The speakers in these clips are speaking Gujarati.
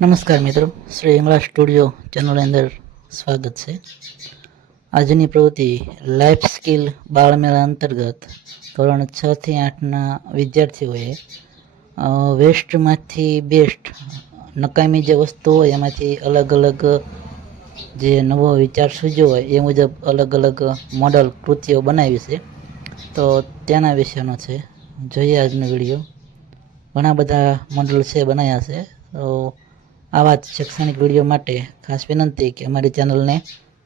નમસ્કાર મિત્રો, શ્રી ઇંગ્લિશ સ્ટુડિયો ચેનલની અંદર સ્વાગત છે. આજની પ્રવૃત્તિ લાઈફ સ્કિલ બાળમેળા અંતર્ગત ધોરણ છ થી આઠના વિદ્યાર્થીઓએ વેસ્ટમાંથી બેસ્ટ નકામી જે વસ્તુ હોય એમાંથી અલગ અલગ જે નવો વિચાર સૂજ્યો હોય એ મુજબ અલગ અલગ મોડલ કૃતિઓ બનાવી છે. તો તેના વિશેનો છે, જોઈએ આજનો વીડિયો. ઘણા બધા મોડલ છે બનાવ્યા છે. તો આવા જ શૈક્ષણિક વીડિયો માટે ખાસ વિનંતી કે અમારી ચેનલને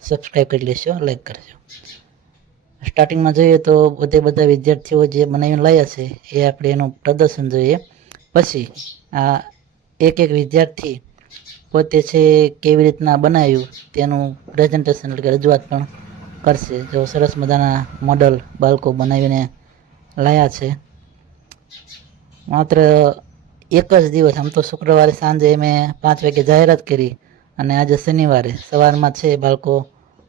સબસ્ક્રાઈબ કરી લેશો લાઈક કરજો. સ્ટાર્ટિંગમાં જોઈએ તો બધે બધા વિદ્યાર્થીઓ જે બનાવીને લાવ્યા છે, એ આપણે એનું પ્રદર્શન જોઈએ. પછી આ એક એક વિદ્યાર્થી પોતે છે કેવી રીતના બનાવ્યું તેનું પ્રેઝન્ટેશન એટલે કે રજૂઆત પણ કરશે. જો સરસ મજાના મોડલ બાળકો બનાવીને લાવ્યા છે. માત્ર એક જ દિવસ, આમ તો શુક્રવારે, સાંજે મેં પાંચ વાગે જાહેરાત કરી અને આજે શનિવારે સવારમાં છે બાળકો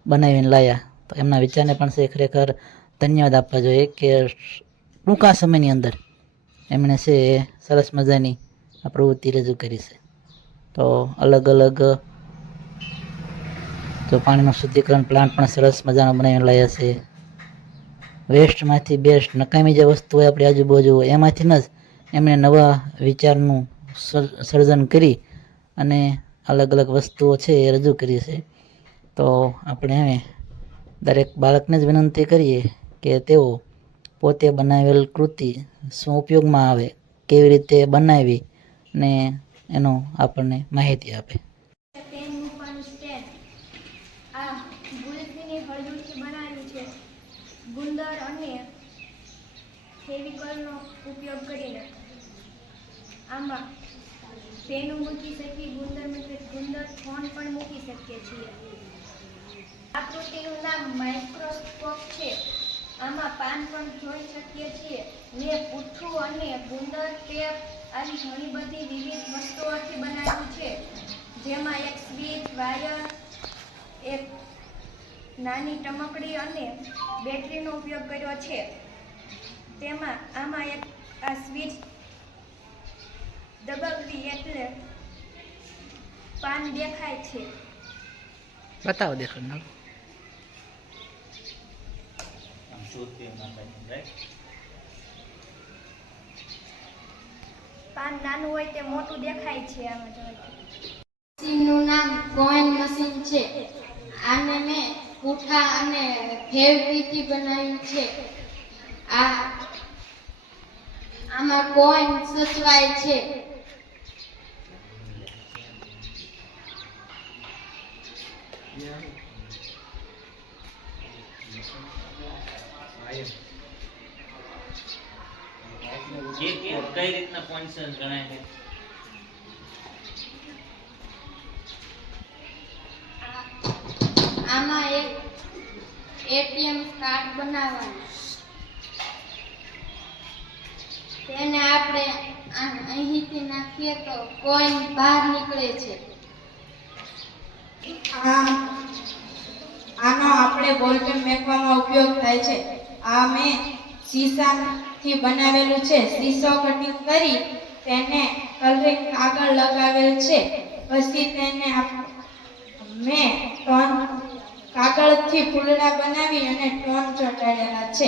બનાવીને લાયા. તો એમના વિચારને પણ છે ખરેખર ધન્યવાદ આપવા જોઈએ કે ટૂંકા સમયની અંદર એમણે છે સરસ મજાની આ પ્રવૃત્તિ રજૂ કરી છે. તો અલગ અલગ તો પાણીનું શુદ્ધિકરણ પ્લાન્ટ પણ સરસ મજાનો બનાવીને લાયા છે. વેસ્ટમાંથી બેસ્ટ નકામી જે વસ્તુ હોય આપણી આજુબાજુ, એમાંથી ન જ એમણે નવા વિચારનું સર્જન કરી અને અલગ અલગ વસ્તુઓ છે એ રજૂ કરી છે. તો આપણે હવે દરેક બાળકને જ વિનંતી કરીએ કે તેઓ પોતે બનાવેલ કૃતિ શું ઉપયોગમાં આવે, કેવી રીતે બનાવી ને એનો આપણને માહિતી આપે. ગુંદર મૂકવાનું સ્ટેન્ડ આ ગુલફીની હળદરથી બનાવ્યું છે ગુંદર અને ફેવિકોલનો ઉપયોગ કરીને આમાં પેનું મૂકી શકીએ, ગુંદર ગુંદર ફોન પણ મૂકી શકીએ છીએ. આકૃતિનું નામ માઇક્રોસ્કોપ છે. આમાં પાન પણ જોઈ શકીએ છીએ. ને પૂઠું અને ગુંદર, ટેપ આવી ઘણી બધી વિવિધ વસ્તુઓથી બનાવ્યું છે. જેમાં એક સ્વીચ, વાયર, એક નાની ટમકડી અને બેટરીનો ઉપયોગ કર્યો છે. તેમાં આમાં એક આ સ્વિચ દબાવવી એટલે પાન દેખાય છે. બતાવો દેખાડ પાન નાનું હોય તે મોટું દેખાય છે આમાં જોઈ મશીનનું નામ કોઈન મશીન છે. આને મેં પૂઠા અને ફેવરીથી બનાવ્યું છે. આ આમાં કોઈન સચવાય છે? કઈ રીતના પોઈન્ટ્સ ગણાય છે? આમાં એક એટીએમ કાર્ડ બનાવવાનું. તેને આપણે અહીંથી નાખીએ તો કોઈન બહાર નીકળે છે. આનો આપણે બોલપેન મેકવામાં ઉપયોગ થાય છે. આ મેં શીશાથી બનાવેલું છે. શીશો કટિંગ કરી તેને કલરિંગ કાગળ લગાવેલ છે. પછી તેને મેં ટોન કાગળથી ફૂલડા બનાવી અને ટોન ચટાડેલા છે.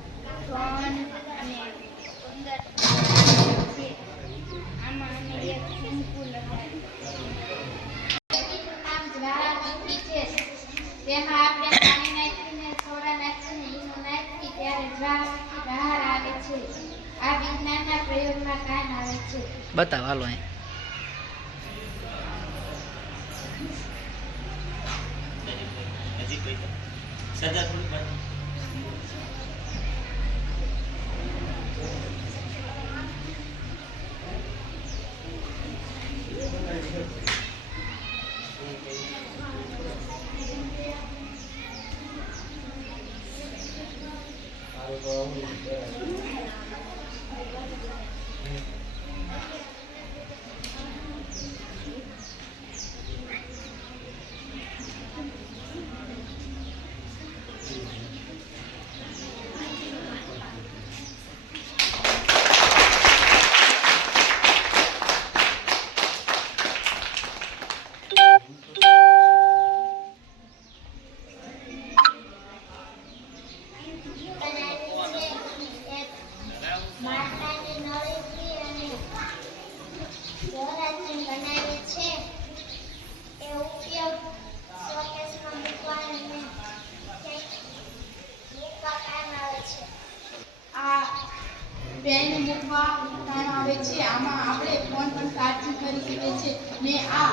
બતાવ હાલો અહીં પેન મૂકવા કામ આવે છે. આમાં આપણે ફોન પણ ચાર્જિંગ કરી શકીએ છીએ. મેં આ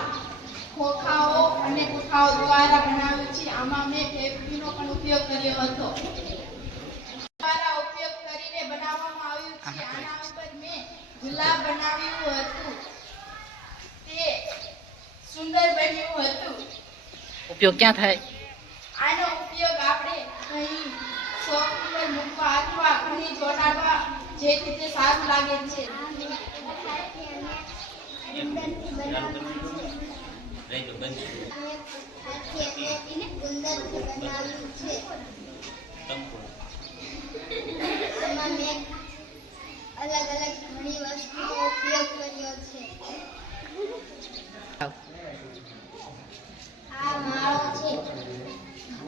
ખોખાઓ અને ખોખાઓ દ્વારા બનાવ્યું છે. આમાં મેં ફેબ્રિકનો પણ ઉપયોગ કર્યો હતો. દ્વારા ઉપયોગ કરીને બનાવવામાં આવ્યું છે. આના ઉપર મેં ગુલાબ બનાવ્યું હતું. તે સુંદર બન્યું હતું. ઉપયોગ ક્યાં થાય? આનો ઉપયોગ આપણે અહીં શોપ ઉપર મૂકવા અથવા ઘણી ચોટાડવા જેથી રીતે સારું લાગે છે. રહેજો બંધ ગુંદરથી બનાવ્યું છે એમાં મેં અલગ અલગ ઘણી વસ્તુઓ ઉપયોગ કર્યો છે આ માળો છે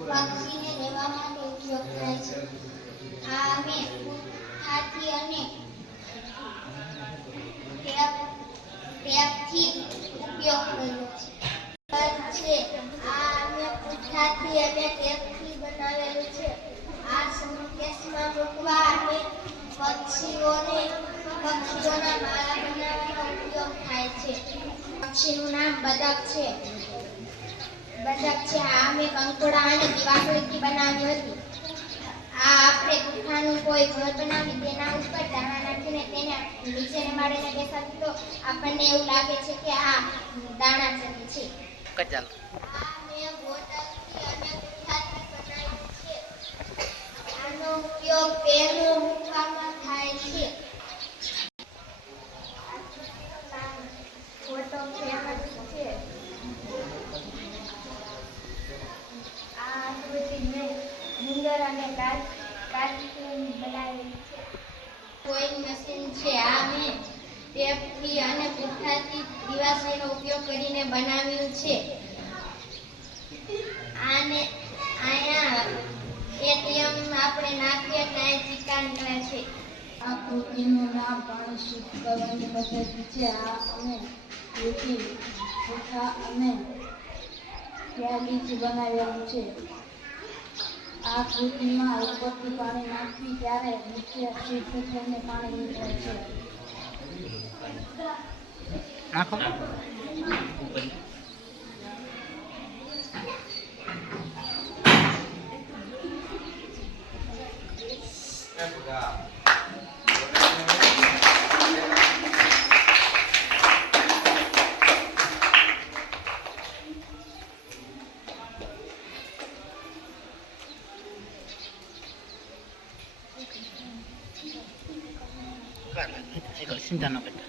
પક્ષીને રહેવા માટે ઉપયોગ થાય છે આ અમે હાથી અને છે. આ અમે પક્ષીઓને ઉપયોગ થાય છે. પક્ષીનું નામ બદક છે. બદક છે. આ અમે કંકોડા અને દિવાસળીથી બનાવી હતી. આ આપણે ગુઠાનું કોઈ ઘર બનાવી તેના ઉપર દાણા નાખીને તેને નીચેને મારીને બેસાડી તો આપણને એવું લાગે છે કે આ દાણા ચડી છે. ચાલો આ મેં બોટલથી અને ગુઠ્ઠાથી બનાવ્યું છે. આનો ઉપયોગ પેનો મૂકવામાં થાય છે ફોટો ફેમસ છે આ આકૃતિ મેં ડુંગર અને કાર્ટૂન બનાવેલી છે કોઈ મશીન છે આ મેં ટેપથી અને પુઠ્ઠાથી દિવાસળીનો ઉપયોગ કરીને બનાવ્યું છે. આને અહીંયા એટીએમ આપણે નાખીએ ત્યાં ચિક્કા નીકળે છે. આ કૃતિનું નામ પાણી શુદ્ધ કરવાની પદ્ધતિ છે. આ અમે તેથી ચોખા અને પ્યાલીથી બનાવેલું છે. આ કૃતિમાં ઉપરથી પાણી નાખવી ત્યારે નીચે શુદ્ધ થઈને પાણી નીકળે છે. નાખો ઉપર ચિંતા ન કરતા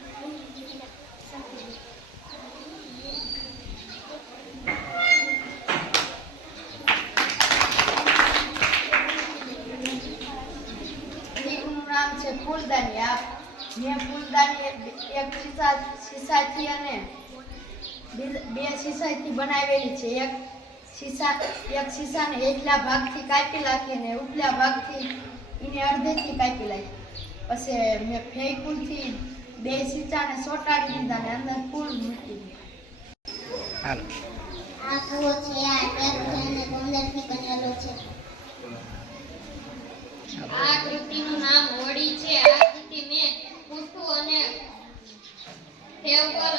એનું નામ છે ફૂલદાની આ મેં ફૂલદાની એક સીસા શીશા શીશાથી અને બી- શીશાથી બનાવેલી છે. એક શીશા એક શીશાને એટલા ભાગથી કાપી નાખીને ઉપલા ભાગથી એને અડધેથી કાપી નાખી. પછી મેં ફેંકુલથી બે શીશાને ચોંટાડી દીધા ને અંદર ફૂલ મૂકી દીધું. આ કૂવો છે આ અને ગુંદરથી બનેલો છે. આ કૃતિનું નામ હોળી છે. આ કૃતિ મેં પૂઠું અને ટેબલ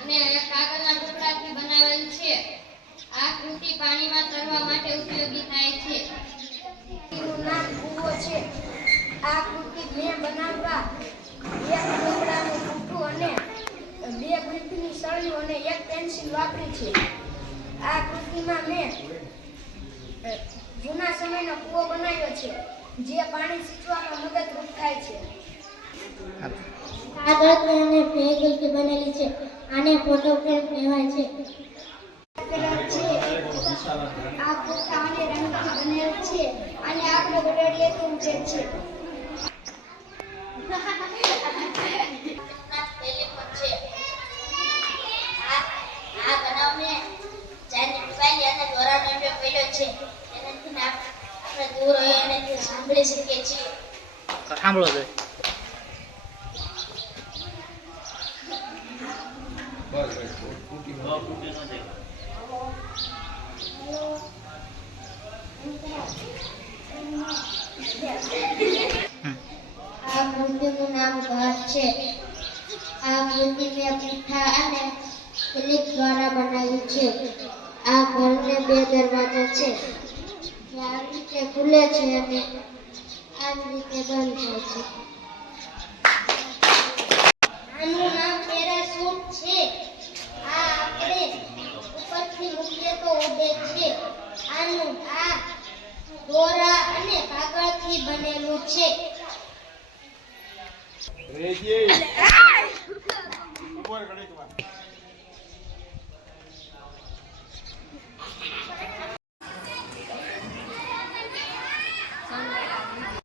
અને કાગળના ટુકડાથી બનાવેલ છે. આ કૃતિ પાણીમાં તરવા માટે ઉપયોગી થાય છે. નામ કૂવો છે. આ કૃતિ મેં બનાવવા એક ટુકડાનું પૂઠું અને બે ગ્રીફની સળીઓ અને એક પેન્સિલ વાપરી છે. આ કૃતિમાં મેં જૂના સમયનો કૂવો બનાવ્યો છે. જે પાણી સિંચવામાં મદદરૂપ થાય છે. કાગળની અને ભેગથી બનેલી છે. આને ફોટો ફ્રેમ કહેવાય છે. આ પુખ્તા અને રંગથી બનેલ છે. અને આપણે ગોળડીએ ઉજે છે. આ આ છે. એનાથી આપણે દૂર હોય અને સાંભળી શકીએ સાંભળો નામ ઘર છે. આ મૂર્તિને પૂઠા અને દ્વારા બનાવ્યું છે. આ ઘરને બે દરવાજા છે. આવી રીતે ખુલે છે અને આવી રીતે બંધ થાય છે. આનું નામ પેરાશૂટ છે. આ આપણે ઉપરથી મૂકીએ તો ઉડે છે. આનું આ દોરા અને કાગળથી બનેલું છે.